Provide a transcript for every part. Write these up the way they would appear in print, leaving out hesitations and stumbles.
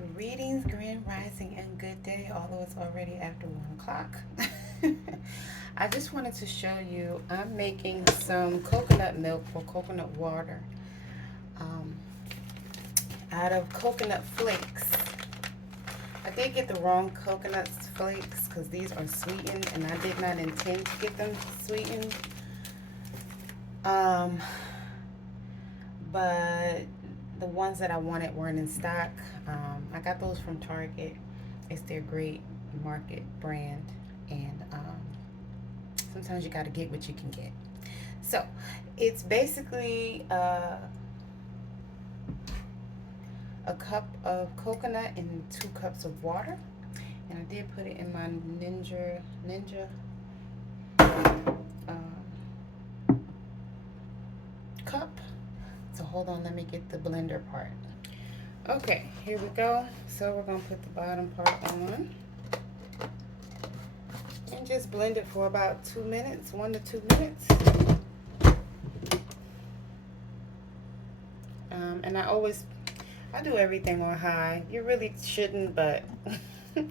Greetings, grand rising, and good day, although it's already after 1 o'clock. I just wanted to show you, I'm making some coconut milk or coconut water um, out of coconut flakes. I did get the wrong coconut flakes because these are sweetened, and I did not intend to get them sweetened. But the ones that I wanted weren't in stock. I got those from Target. It's their great market brand, and sometimes you got to get what you can get. So it's basically a cup of coconut and 2 cups of water, and I did put it in my Ninja cup. So hold on, let me get the blender part. Okay, here we go. So we're gonna put the bottom part on and just blend it for about 2 minutes, 1 to 2 minutes. And I do everything on high. You really shouldn't, but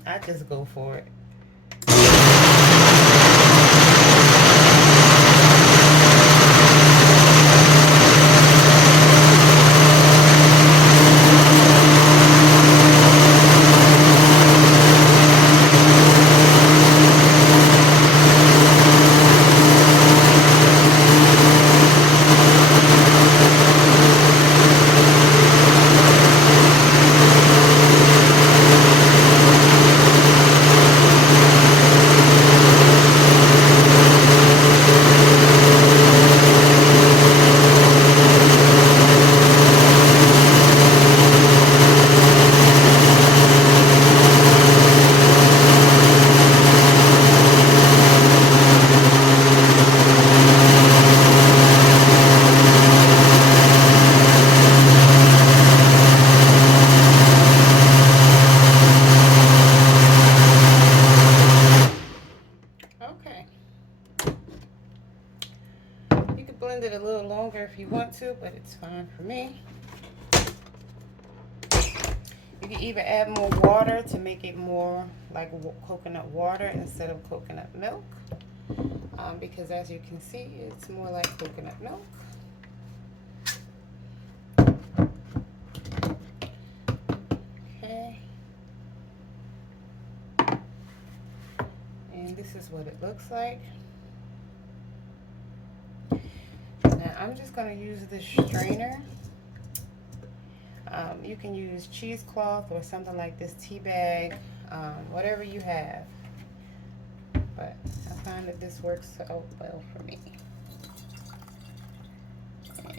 I just go for it. Okay. You can blend it a little longer if you want to, but it's fine for me. You can even add more water to make it more like coconut water instead of coconut milk, because as you can see, it's more like coconut milk. Okay. And this is what it looks like. Now I'm just going to use this strainer. You can use cheesecloth or something like this, tea bag, whatever you have. But I find that this works out well for me.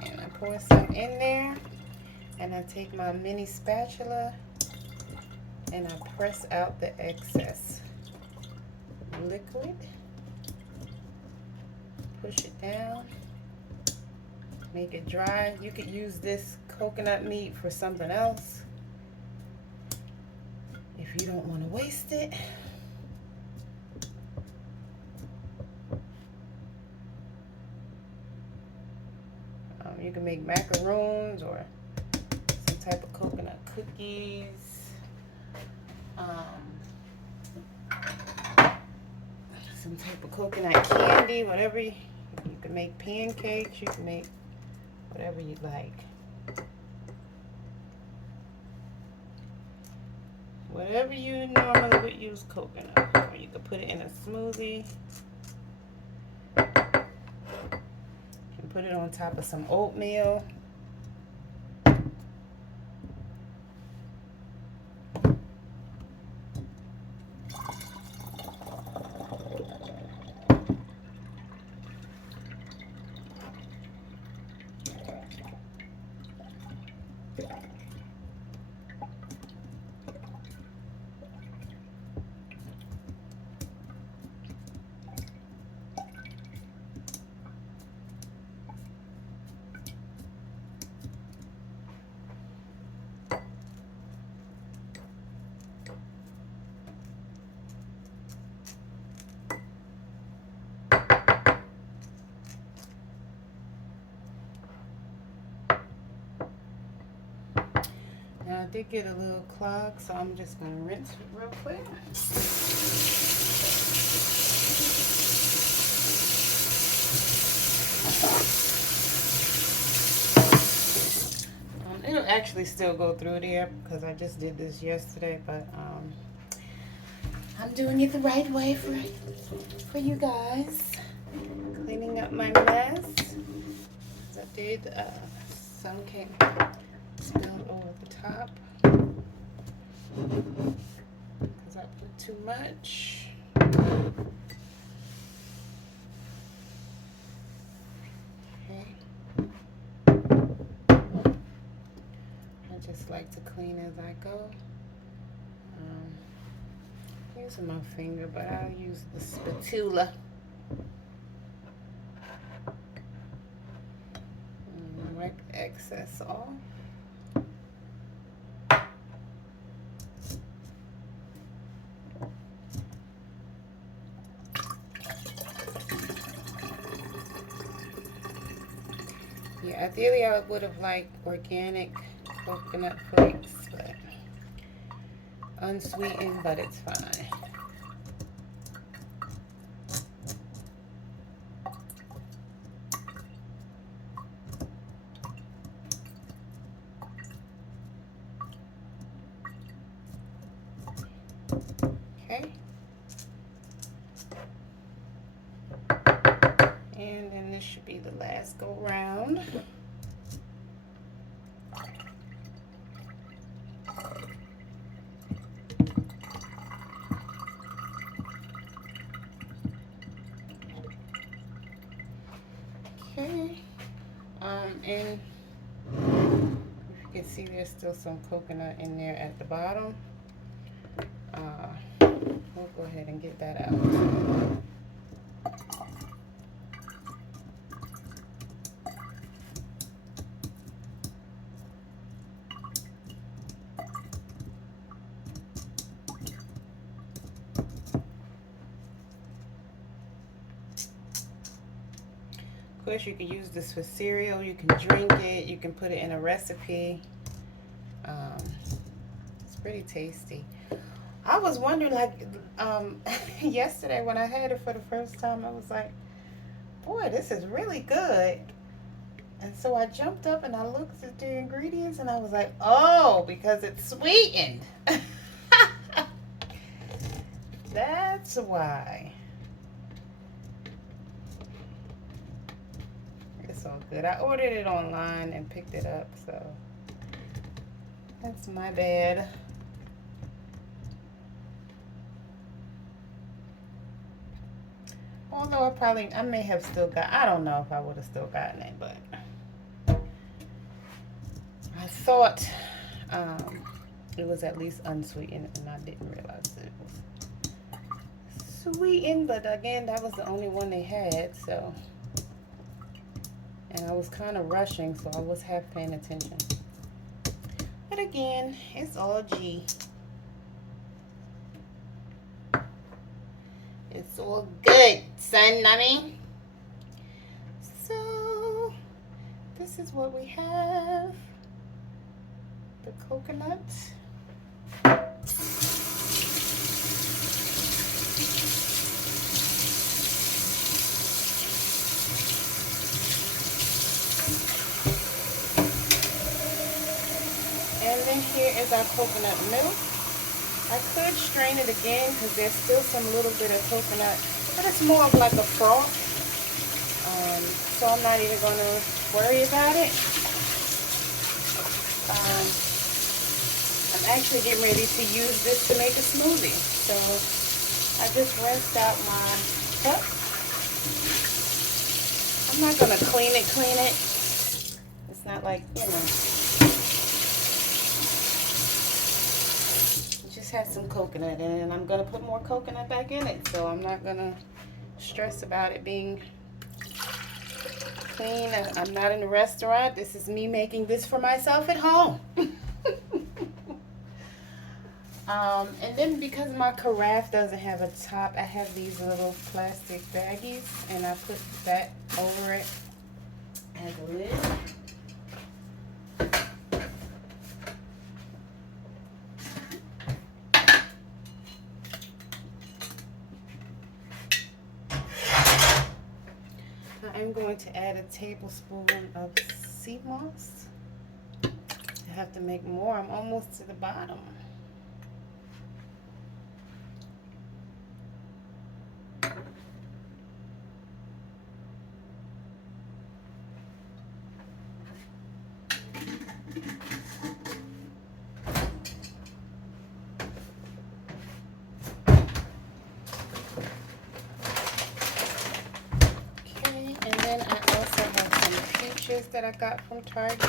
And I pour some in there, and I take my mini spatula and I press out the excess liquid. Push it down. Make it dry. You could use this coconut meat for something else if you don't want to waste it. You can make macaroons or some type of coconut cookies. Some type of coconut candy, whatever. You can make pancakes. You can make whatever you like. Whatever you normally would use coconut. Or you could put it in a smoothie. You can put it on top of some oatmeal. did get a little clogged, so I'm just going to rinse it real quick. It'll actually still go through there because I just did this yesterday, but I'm doing it the right way for you guys. Cleaning up my mess. I did some came spilled over the top because I put too much. Okay. I just like to clean as I go. Using my finger, but I'll use the spatula. Wipe the excess off. Yeah, ideally I would have liked organic coconut flakes, but unsweetened, but it's fine. Okay. And then this should be the last go round. Okay. And you can see there's still some coconut in there at the bottom. We'll go ahead and get that out. Of course, you can use this for cereal, you can drink it, you can put it in a recipe. It's pretty tasty. I was wondering, like, yesterday when I had it for the first time, I was like, boy, this is really good. And so I jumped up and I looked at the ingredients and I was like, oh, because it's sweetened. That's why. It's all good. I ordered it online and picked it up, so that's my bad. Although I may have still got, I don't know if I would have still gotten it, but I thought it was at least unsweetened, and I didn't realize it was sweetened. But again, that was the only one they had, so, and I was kind of rushing, so I was half paying attention. But again, it's all G. It's all good, son, nummy. So, this is what we have. The coconut. And then here is our coconut milk. I could strain it again because there's still some little bit of coconut, but it's more of like a froth. So I'm not even going to worry about it. I'm actually getting ready to use this to make a smoothie. So I just rinsed out my cup. I'm not going to clean it. It's not like, you know. Has some coconut in it, and I'm going to put more coconut back in it, so I'm not going to stress about it being clean. I'm not in a restaurant. This is me making this for myself at home. And then because my carafe doesn't have a top, I have these little plastic baggies, and I put that over it as a lid. I'm going to add a tablespoon of sea moss. I have to make more. I'm almost to the bottom. That I got from Target,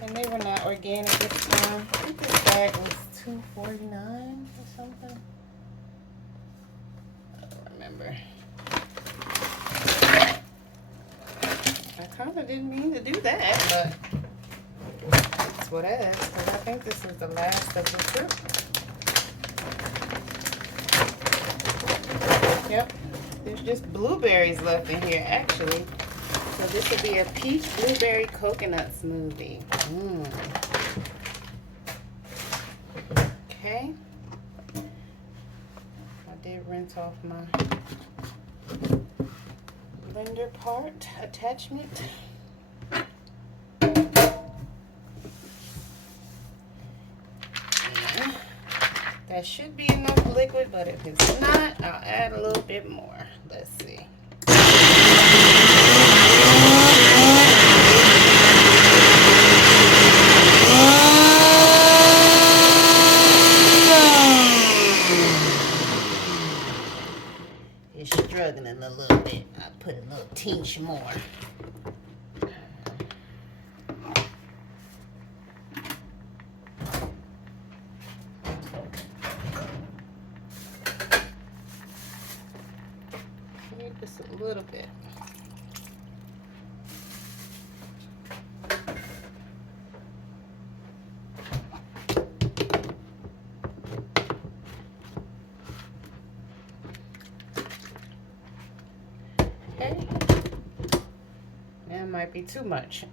and they were not organic this time. I think this bag was $2.49 or something. I don't remember. I kind of didn't mean to do that, but that's what it is, because I think this is the last of the fruit. Yep. There's just blueberries left in here, actually. So this will be a peach blueberry coconut smoothie. Okay. I did rinse off my blender part attachment. And that should be enough liquid, but if it's not, I'll add a little bit more. Let's see. It's struggling a little bit. I put a little tinge more. Just a little bit. Okay. That might be too much.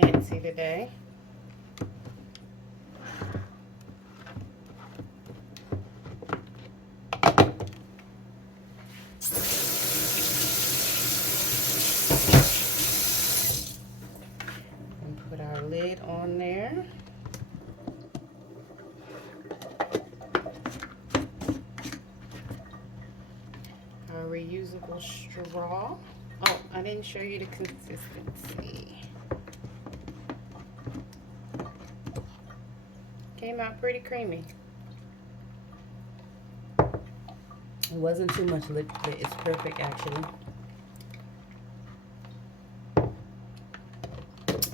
Fancy today. And put our lid on there. Our reusable straw. Oh, I didn't show you the consistency. Came out pretty creamy. It wasn't too much liquid. It's perfect, actually.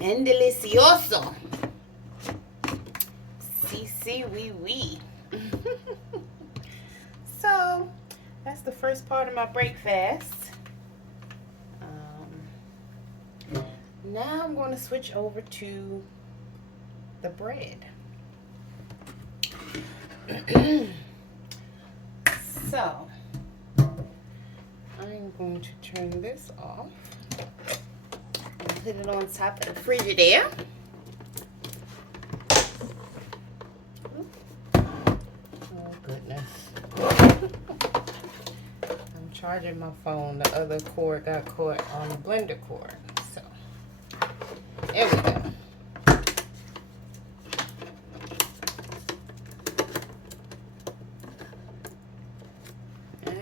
And delicioso. Si, si, oui, oui. So, that's the first part of my breakfast. Now I'm going to switch over to the bread. So, I'm going to turn this off and put it on top of the Frigidaire. Oh, goodness. I'm charging my phone. The other cord got caught on the blender cord. So, there we go.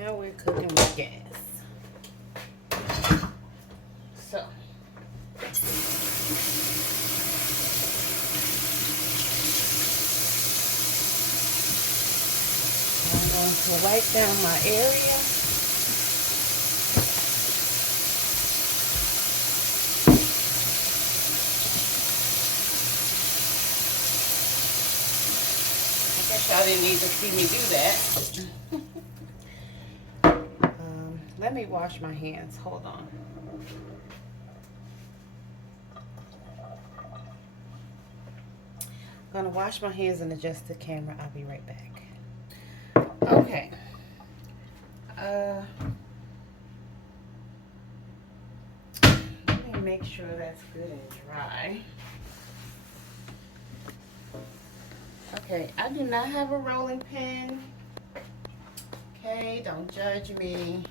Now we're cooking with gas. So I'm going to wipe down my area. I guess y'all didn't need to see me do that. Let me wash my hands. Hold on. I'm going to wash my hands and adjust the camera. I'll be right back. Okay. Let me make sure that's good and dry. Okay, I do not have a rolling pin. Okay, don't judge me.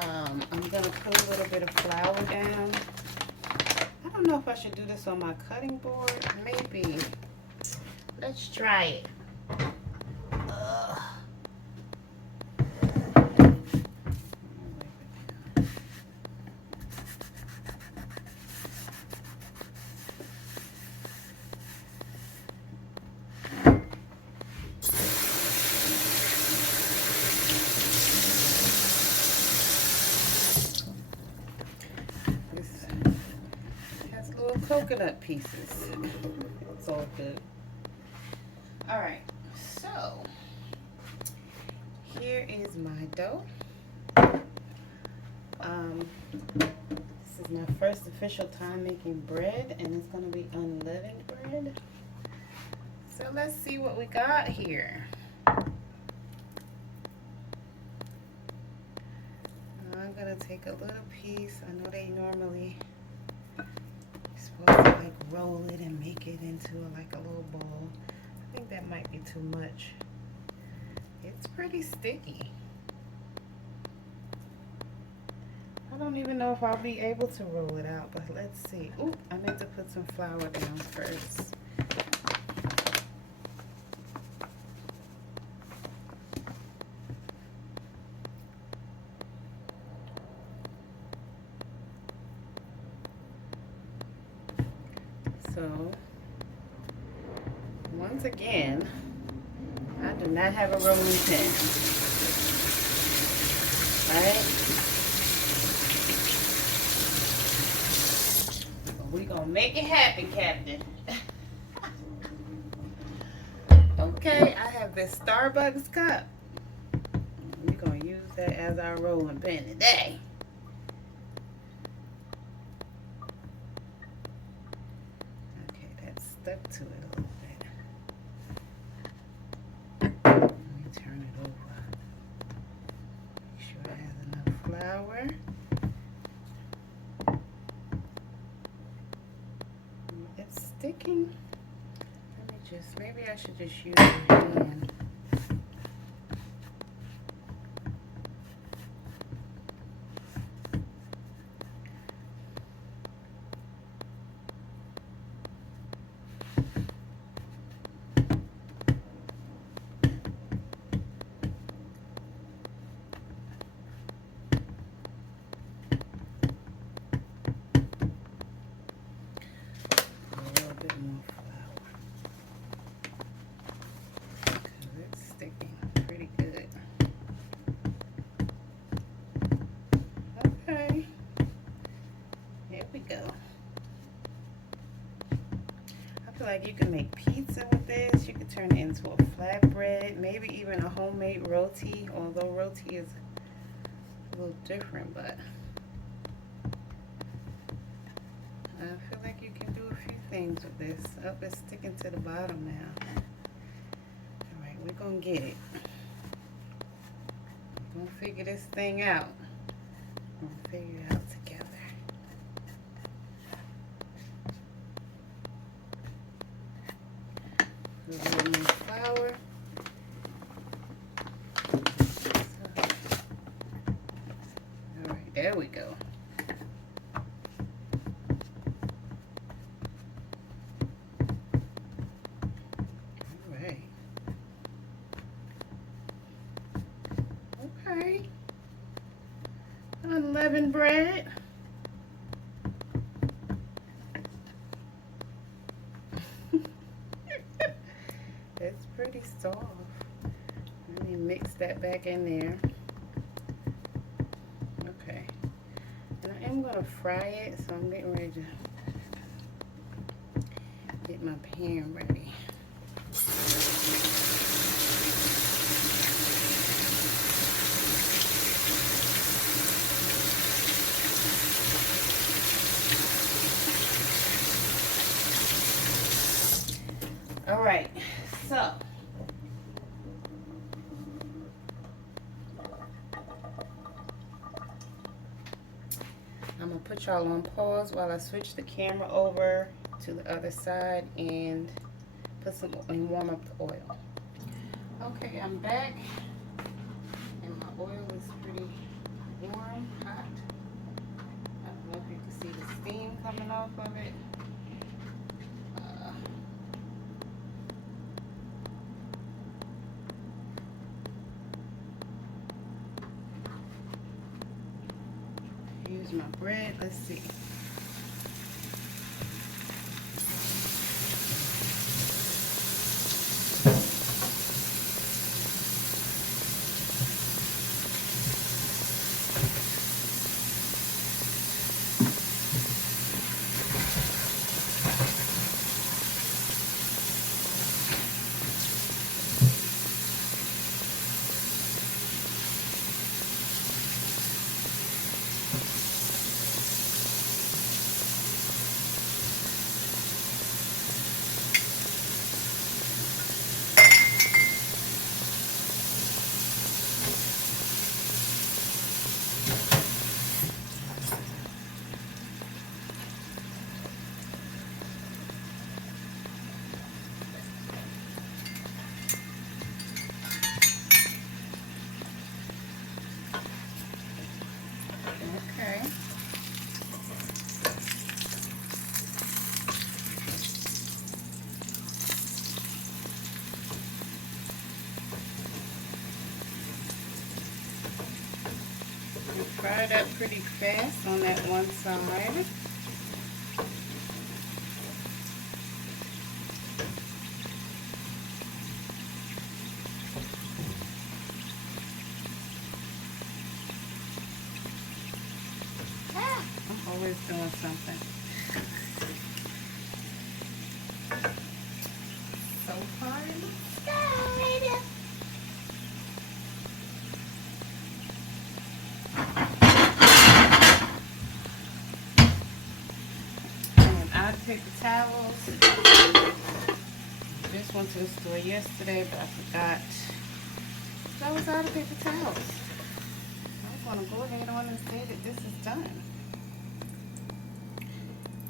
I'm gonna put a little bit of flour down. I don't know if I should do this on my cutting board. Maybe. Let's try it. Coconut pieces. It's all good. All right, so here is my dough. This is my first official time making bread, and it's going to be unleavened bread. So let's see what we got here. I'm going to take a little piece. I know they normally supposed to like roll it and make it into like a little ball. I think that might be too much. It's pretty sticky. I don't even know if I'll be able to roll it out, but let's see. Ooh, I meant to put some flour down first. So, once again, I do not have a rolling pin. Alright? We're going to make it happen, Captain. Okay, I have this Starbucks cup. We're going to use that as our rolling pin today. Stuck to it a little bit. Let me turn it over. Make sure it has enough flour. It's sticking. Maybe I should just use my hand. Like you can make pizza with this. You can turn it into a flatbread, maybe even a homemade roti, although roti is a little different, but I feel like you can do a few things with this. Oh, it's sticking to the bottom now. Alright, we're gonna get it. We're gonna figure this thing out. We're gonna figure it out together. A little more flour. All right, there we go. All right. Okay. Unleavened bread. It's pretty soft. Let me mix that back in there. Okay. And I am going to fry it, so I'm getting ready to get my pan ready. All right, so I'm gonna put y'all on pause while I switch the camera over to the other side and put some and warm up the oil. Okay, I'm back, and my oil is pretty warm, hot. I don't know if you can see the steam coming off of it. Use my bread. Let's see. Okay. We fried up pretty fast on that one side. I'm always doing something. So far it looks good. And I'll take the towels. Just went to the store yesterday, but I forgot I was out of paper towels. I want to go ahead on and say that this is done.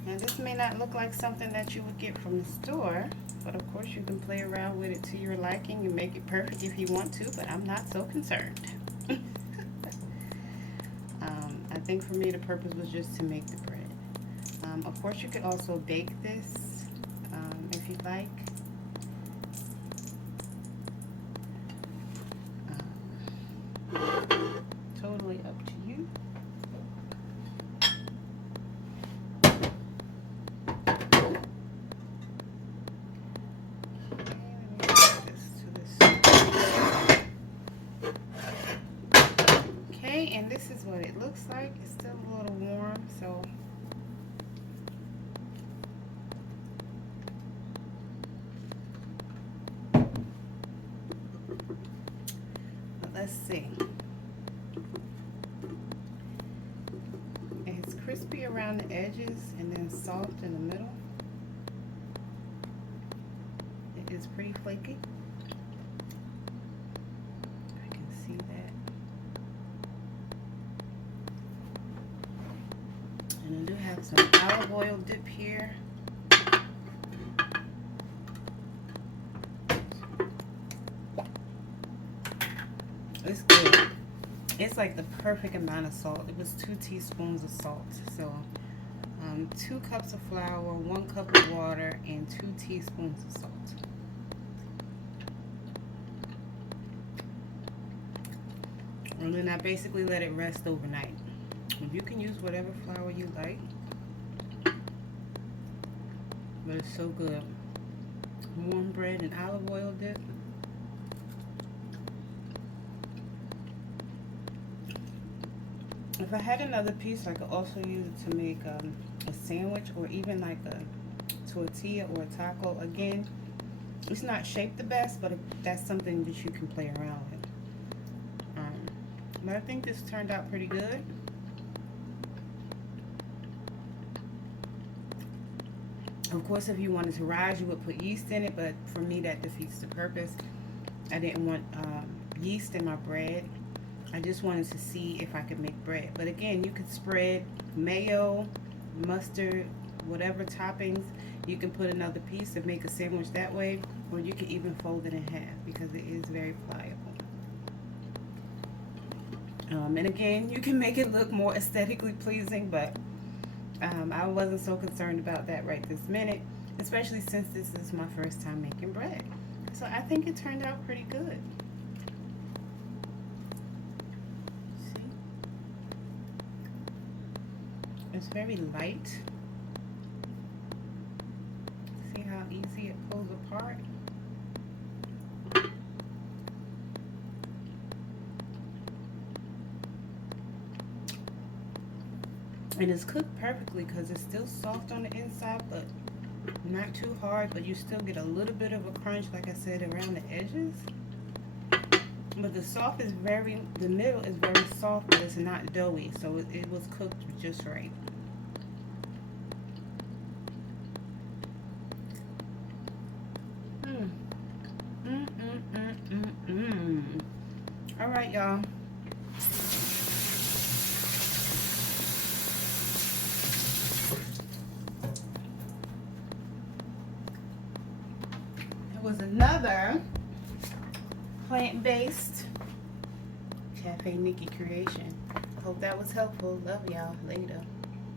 Now this may not look like something that you would get from the store, but of course you can play around with it to your liking and make it perfect if you want to, but I'm not so concerned. I think for me the purpose was just to make the bread. Of course you could also bake this if you'd like. Totally up to you. Okay, and this is what it looks like. It's still a little warm, so but let's see. It's crispy around the edges and then soft in the middle. It is pretty flaky. I can see that. And I do have some olive oil dip here. It's good. It's like the perfect amount of salt. It was 2 teaspoons of salt. So 2 cups of flour, 1 cup of water, and 2 teaspoons of salt. And then I basically let it rest overnight. You can use whatever flour you like, but it's so good. Warm bread and olive oil dip. If I had another piece, I could also use it to make a sandwich or even like a tortilla or a taco. Again, it's not shaped the best, but that's something that you can play around with. But I think this turned out pretty good. Of course, if you wanted to rise, you would put yeast in it, but for me, that defeats the purpose. I didn't want yeast in my bread. I just wanted to see if I could make bread. But again, you could spread mayo, mustard, whatever toppings. You can put another piece and make a sandwich that way, or you can even fold it in half because it is very pliable. And again, you can make it look more aesthetically pleasing, but I wasn't so concerned about that right this minute, especially since this is my first time making bread. So I think it turned out pretty good. See? It's very light. See how easy it pulls apart? And it's cooked perfectly because it's still soft on the inside, but not too hard, but you still get a little bit of a crunch, like I said, around the edges. But the middle is very soft, but it's not doughy, so it was cooked just right. All right, y'all. Was another plant-based Cafe Nickie creation. Hope that was helpful. Love y'all. Later.